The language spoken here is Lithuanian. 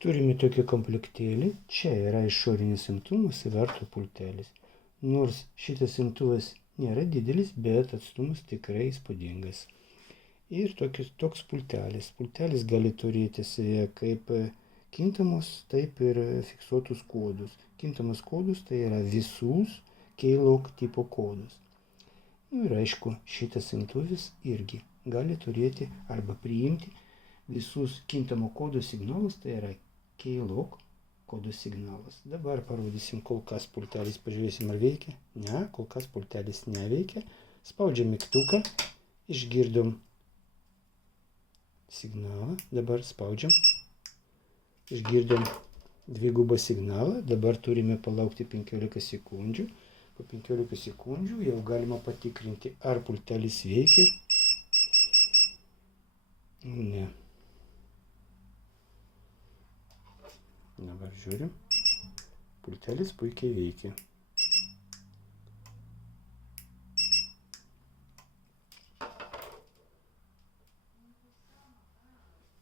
Turime tokį komplektėlį. Čia yra išorinis imtuvas įverto pultelis. Nors šitas imtuvas nėra didelis, bet atstumas tikrai įspūdingas. Ir toks pultelis. Pultelis gali turėti savyje kaip kintamus, taip ir fiksuotus kodus. Kintamus kodus tai yra visus keylog tipo kodus. Ir aišku, šitas imtuvas irgi gali turėti arba priimti visus kintamo kodo signalus, tai yra keylog kodo signalas. Dabar parodysim, kol kas pultelis, pažiūrėsim ar veikia. Ne, kol kas pultelis neveikia. Spaudžiam mygtuką, išgirdom signalą, dabar spaudžiam, išgirdom dvigubą signalą, dabar turime palaukti 15 sekundžių. Po 15 sekundžių jau galima patikrinti, ar pultelis veikia. Ne. Dabar žiūrim. Pultelis puikiai veikia.